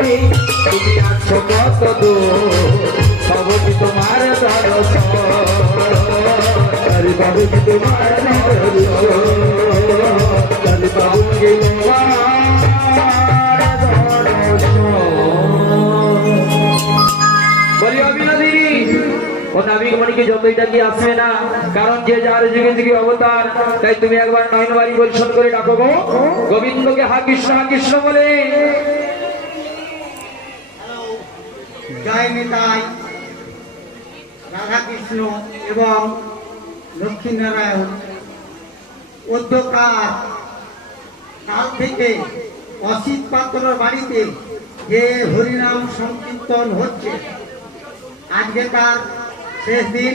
তুমি তুমি আছো কত দূর ভগবতী তোমার দর্শন হরি ভগবতী তোমার হরি ভগবতী বলি অবিনদী ও নাবিক মণিকে যতই ডাকি আসবে না, কারণ যে যার যুগে যুগে অবতার। তাই তুমি একবার নয়ন বাড়ি পরিশোধ করে ডাকো গো গোবিন্দকে হা কৃষ্ণ বলে। জয় নিতাই রাধা কৃষ্ণ এবং লক্ষ্মীনারায়ণ। অধ্যকার কাল থেকে অসিত পাত্র বাড়িতে যে হরিনাম সংকীর্তন হচ্ছে, আজকে তার শেষ দিন।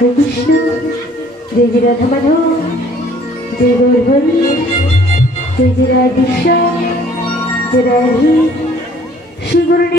কৃষ্ণ জয় জয় রাধা মাধব জয় গৌরহরি জয় জয় রাধেশ্যাম জয় রাধে শ্রী গুরু।